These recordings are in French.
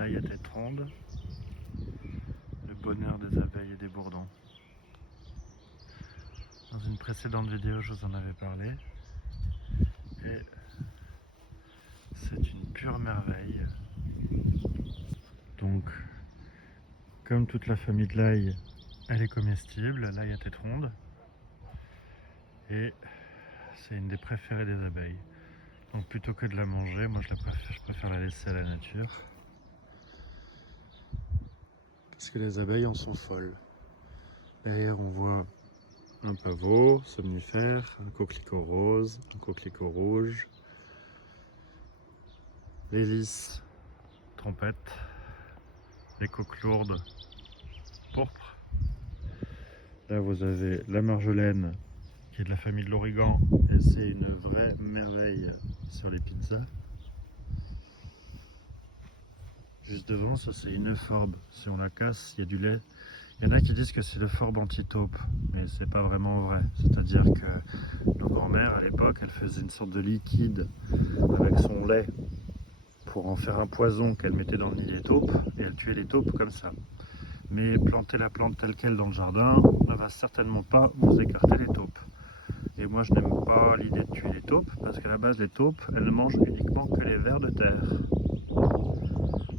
Là, il y a des rondes. Le bonheur des abeilles et des bourdons. Dans une précédente vidéo, je vous en avais parlé. Et c'est une pure merveille. Donc, comme toute la famille de l'ail, elle est comestible. L'ail à tête ronde. Et c'est une des préférées des abeilles. Donc plutôt que de la manger, moi je préfère la laisser à la nature. Parce que les abeilles en sont folles. Derrière on voit un pavot, somnifère, un coquelicot rose, un coquelicot rouge, les lys, trompette, les coques lourdes, pourpre. Là vous avez la marjolaine qui est de la famille de l'origan et c'est une vraie merveille sur les pizzas. Juste devant, ça c'est une euphorbes. Si on la casse, il y a du lait. Il y en a qui disent que c'est l'euphorbes anti-taupe, mais c'est pas vraiment vrai. C'est-à-dire que nos grand-mères à l'époque, elles faisaient une sorte de liquide avec son lait pour en faire un poison qu'elles mettaient dans le nid des taupes et elles tuaient les taupes comme ça. Mais planter la plante telle qu'elle dans le jardin ne va certainement pas vous écarter les taupes. Et moi je n'aime pas l'idée de tuer les taupes parce qu'à la base les taupes, elles ne mangent uniquement que les vers de terre.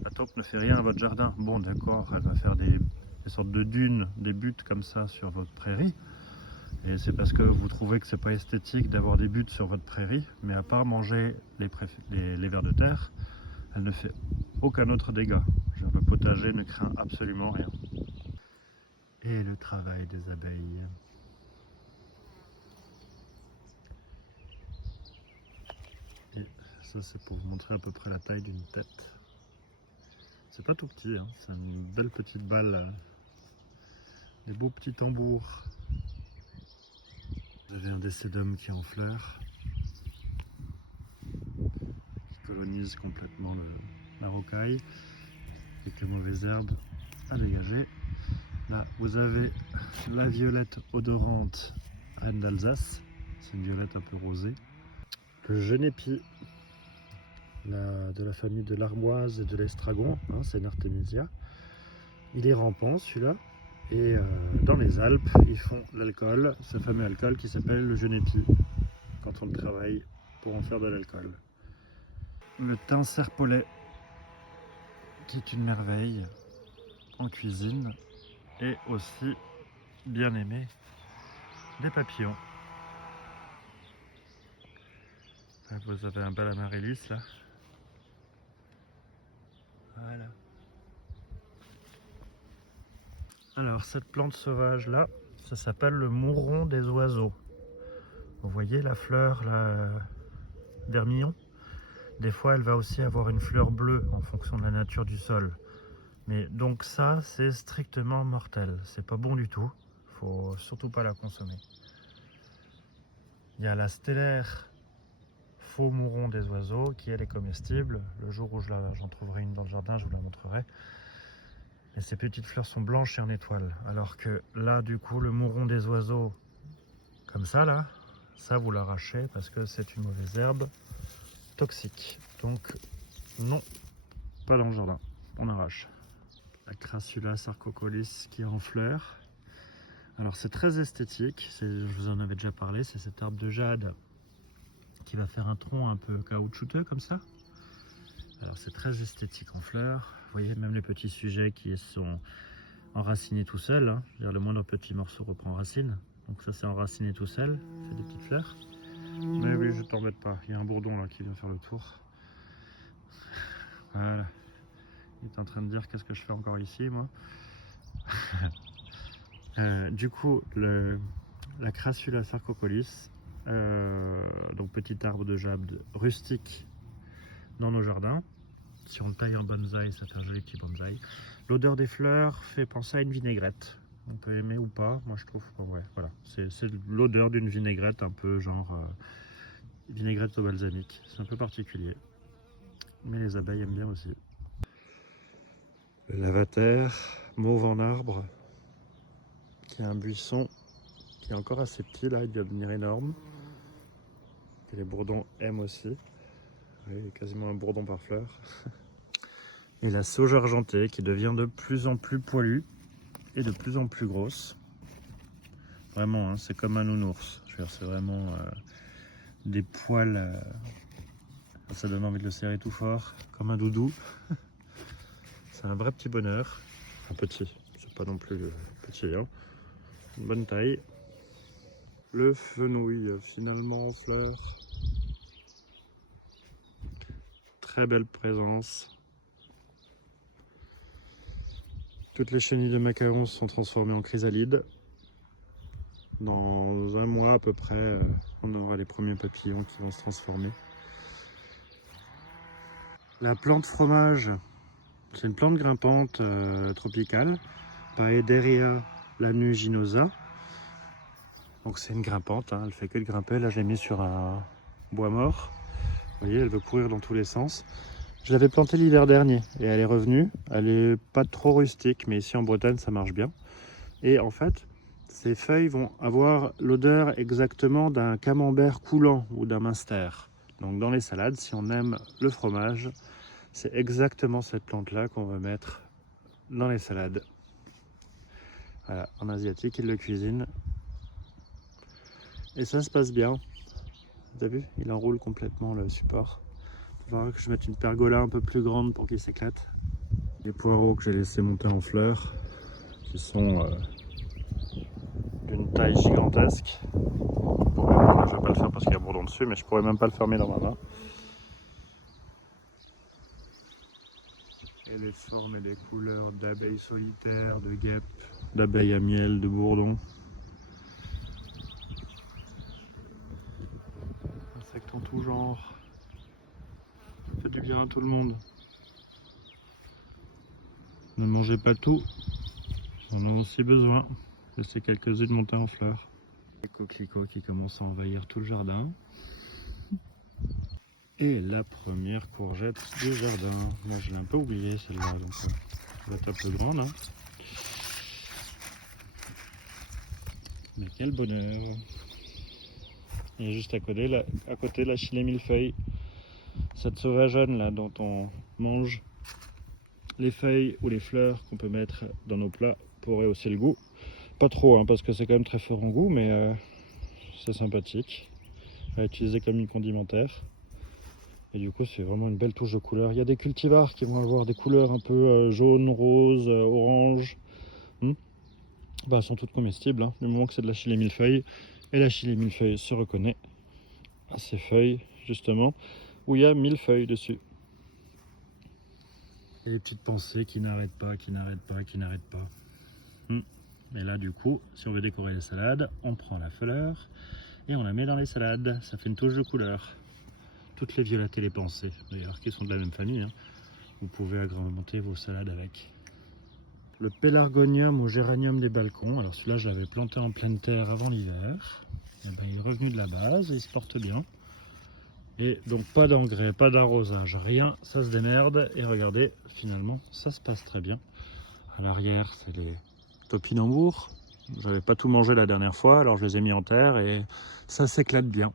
La taupe ne fait rien à votre jardin. Bon d'accord, elle va faire des sortes de dunes, des buttes comme ça sur votre prairie. Et c'est parce que vous trouvez que c'est pas esthétique d'avoir des buttes sur votre prairie. Mais à part manger les vers de terre, elle ne fait aucun autre dégât. Le potager ne craint absolument rien. Et le travail des abeilles. Et ça c'est pour vous montrer à peu près la taille d'une tête. C'est pas tout petit, hein. C'est une belle petite balle. Des beaux petits tambours. Vous avez un décédum qui est en fleurs, qui colonise complètement la rocaille, avec les mauvaises herbes à dégager. Là, vous avez la violette odorante reine d'Alsace, c'est une violette un peu rosée. Le genépi, de la famille de l'armoise et de l'estragon, hein, c'est une artémisia. Il est rampant celui-là. Et dans les Alpes, ils font l'alcool, ce fameux alcool qui s'appelle le genépi, quand on le travaille pour en faire de l'alcool. Le thym serpolet, qui est une merveille en cuisine, et aussi, bien aimé, des papillons. Là, vous avez un bel amaryllis là. Voilà. Alors cette plante sauvage là, ça s'appelle le mouron des oiseaux. Vous voyez la fleur là, d'hermillon? Des fois elle va aussi avoir une fleur bleue en fonction de la nature du sol. Mais donc ça c'est strictement mortel, c'est pas bon du tout, faut surtout pas la consommer. Il y a la stellaire faux mouron des oiseaux qui elle est comestible. Le jour où j'en trouverai une dans le jardin, je vous la montrerai. Et ces petites fleurs sont blanches et en étoile. Alors que là du coup le mouron des oiseaux comme ça là, ça vous l'arrachez parce que c'est une mauvaise herbe toxique. Donc non, pas dans le jardin, on arrache. La Crassula sarcocolis qui est en fleurs. Alors c'est très esthétique, je vous en avais déjà parlé, c'est cet arbre de jade qui va faire un tronc un peu caoutchouteux comme ça. Alors c'est très esthétique en fleurs. Vous voyez même les petits sujets qui sont enracinés tout seuls. Hein. Le moindre petit morceau reprend racine. Donc ça c'est enraciné tout seul, fait des petites fleurs. Mais oui, je t'embête pas, il y a un bourdon là qui vient faire le tour. Voilà. Il est en train de dire qu'est-ce que je fais encore ici moi. Du coup, la Crassula sarcocolis, donc petit arbre de jade rustique dans nos jardins. Si on le taille en bonsaï, ça fait un joli petit bonsaï. L'odeur des fleurs fait penser à une vinaigrette. On peut aimer ou pas, moi je trouve. Ouais, voilà. C'est l'odeur d'une vinaigrette, un peu genre vinaigrette au balsamique. C'est un peu particulier. Mais les abeilles aiment bien aussi. Le lavater, mauve en arbre, qui est un buisson qui est encore assez petit là, il va devenir énorme. Et les bourdons aiment aussi. Oui, quasiment un bourdon par fleur. Et la sauge argentée qui devient de plus en plus poilue et de plus en plus grosse. Vraiment, hein, c'est comme un nounours. Je veux dire, c'est vraiment des poils. Ça donne envie de le serrer tout fort, comme un doudou. C'est un vrai petit bonheur. Un petit, c'est pas non plus petit, hein. Une bonne taille. Le fenouil finalement en fleurs. Très belle présence. Toutes les chenilles de macarons sont transformées en chrysalides. Dans un mois à peu près, on aura les premiers papillons qui vont se transformer. La plante fromage, c'est une plante grimpante tropicale, Paederia lanuginosa. Donc c'est une grimpante, hein, elle fait que de grimper. Là, je l'ai mis sur un bois mort. Vous voyez, elle veut courir dans tous les sens. Je l'avais plantée l'hiver dernier et elle est revenue. Elle est pas trop rustique, mais ici en Bretagne, ça marche bien. Et en fait, ces feuilles vont avoir l'odeur exactement d'un camembert coulant ou d'un minster. Donc dans les salades, si on aime le fromage, c'est exactement cette plante-là qu'on va mettre dans les salades. Voilà, en asiatique, ils le cuisinent. Et ça se passe bien. Vous avez vu, il enroule complètement le support. Il va falloir que je mette une pergola un peu plus grande pour qu'il s'éclate. Les poireaux que j'ai laissé monter en fleurs, qui sont d'une taille gigantesque. Je ne vais pas le faire parce qu'il y a un bourdon dessus, mais je pourrais même pas le fermer dans ma main. Et les formes et les couleurs d'abeilles solitaires, de guêpes, d'abeilles à miel, de bourdons. Insectes en tout genre. Ça fait du bien à tout le monde. Ne mangez pas tout, on a aussi besoin. Laissez quelques-unes monter en fleurs. Les coquelicots qui commencent à envahir tout le jardin. Et la première courgette du jardin. Moi je l'ai un peu oublié celle-là, donc elle va être un peu grande. Hein. Mais quel bonheur! Et juste à côté la chilée millefeuille. Cette sauvageonne là dont on mange les feuilles ou les fleurs qu'on peut mettre dans nos plats pour rehausser le goût. Pas trop hein, parce que c'est quand même très fort en goût, mais c'est sympathique. À utiliser comme une condimentaire. Et du coup c'est vraiment une belle touche de couleur. Il y a des cultivars qui vont avoir des couleurs un peu jaune, rose, orange. Bah, elles sont toutes comestibles, hein, du moment que c'est de la chilée millefeuille. Et la chilée millefeuille se reconnaît à ces feuilles justement où il y a 1000 feuilles dessus. Et les petites pensées qui n'arrêtent pas, qui n'arrêtent pas, qui n'arrêtent pas. Et là du coup, si on veut décorer les salades, on prend la fleur et on la met dans les salades. Ça fait une touche de couleur. Toutes les violettes et les pensées, d'ailleurs, qui sont de la même famille. Hein. Vous pouvez agrémenter vos salades avec. Le pélargonium ou géranium des balcons. Alors celui-là, je l'avais planté en pleine terre avant l'hiver. Ben, il est revenu de la base et il se porte bien. Et donc pas d'engrais, pas d'arrosage, rien, ça se démerde. Et regardez, finalement, ça se passe très bien. À l'arrière, c'est les topinambours. J'avais pas tout mangé la dernière fois, alors je les ai mis en terre et ça s'éclate bien.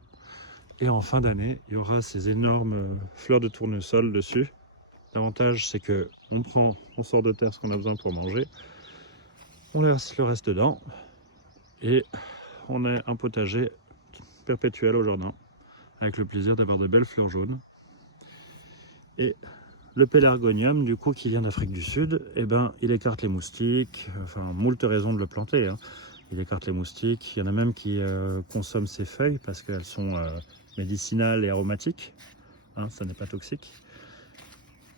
Et en fin d'année, il y aura ces énormes fleurs de tournesol dessus. L'avantage, c'est que on sort de terre ce qu'on a besoin pour manger. On laisse le reste dedans. Et on a un potager perpétuel au jardin. Avec le plaisir d'avoir de belles fleurs jaunes. Et le pélargonium, du coup, qui vient d'Afrique du Sud, eh ben, il écarte les moustiques. Enfin, moult raisons de le planter. Hein. Il écarte les moustiques. Il y en a même qui consomment ses feuilles parce qu'elles sont médicinales et aromatiques. Hein, ça n'est pas toxique.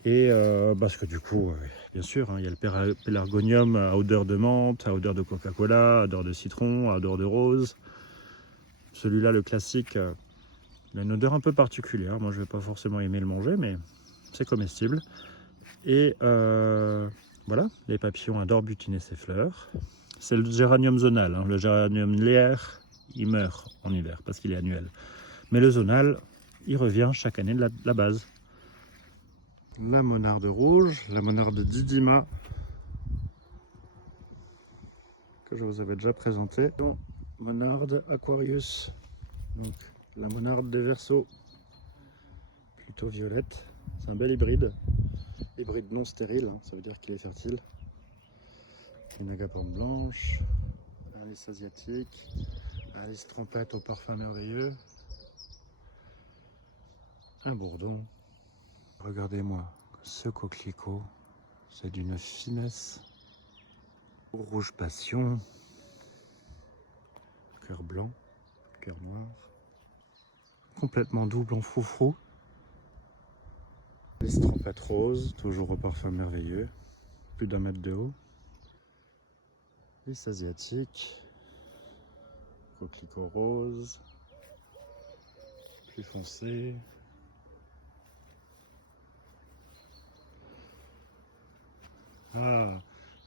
Et parce que du coup, bien sûr, hein, il y a le pélargonium à odeur de menthe, à odeur de Coca-Cola, à odeur de citron, à odeur de rose. Celui-là, le classique, il a une odeur un peu particulière. Moi, je ne vais pas forcément aimer le manger, mais c'est comestible. Et voilà, les papillons adorent butiner ses fleurs. C'est le géranium zonal. Hein. Le géranium linéaire, il meurt en hiver parce qu'il est annuel. Mais le zonal, il revient chaque année de la base. La monarde rouge, la monarde Didima, que je vous avais déjà présentée. Monarde Aquarius, donc la monarde des Verseaux, plutôt violette, c'est un bel hybride. Hybride non stérile, hein, ça veut dire qu'il est fertile. Une agapante blanche, un lys asiatique, un lys trompette au parfum merveilleux, un bourdon. Regardez-moi, ce coquelicot, c'est d'une finesse. Rouge passion, cœur blanc, cœur noir, complètement double en froufrou. Lys trompette rose, toujours au parfum merveilleux, plus d'1 mètre de haut. Lys asiatique, coquelicot rose, plus foncé. Ah,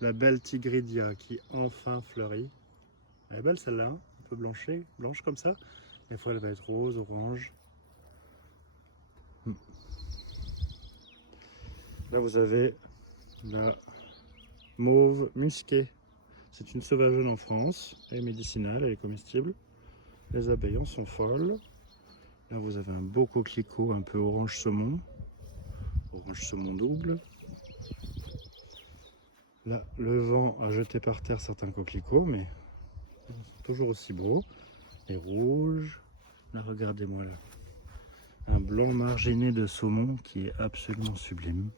la belle tigridia qui enfin fleurit. Elle est belle celle-là, hein, un peu blanche comme ça. Des fois elle va être rose, orange. Là vous avez la mauve musquée. C'est une sauvageonne en France, elle est médicinale, elle est comestible. Les abeilles en sont folles. Là vous avez un beau coquelicot un peu orange saumon double. Là le vent a jeté par terre certains coquelicots, mais ils sont toujours aussi beaux. Et rouges. Là regardez-moi là. Un blanc marginé de saumon qui est absolument sublime.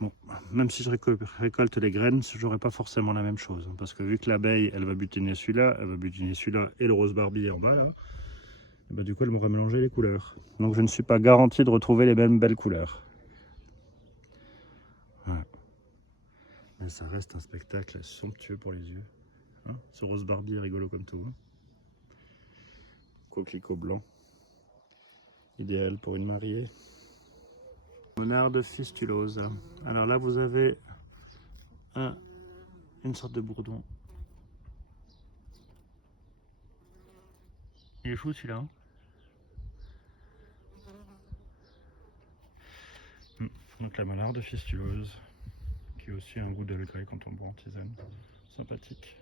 Bon, même si je récolte les graines, je n'aurai pas forcément la même chose. Hein, parce que vu que l'abeille, elle va butiner celui-là, elle va butiner celui-là et le rose barbier en bas, là, et bah, du coup, elle m'aura mélangé les couleurs. Donc, je ne suis pas garanti de retrouver les mêmes belles couleurs. Voilà. Mais ça reste un spectacle somptueux pour les yeux. Hein, ce rose barbier est rigolo comme tout. Hein. Coquelicot blanc. Idéal pour une mariée. Monarde fistulose. Alors là, vous avez une sorte de bourdon. Il est fou celui-là. Hein. Donc la monarde fistulose, qui a aussi un goût de grès quand on boit en tisane. Sympathique.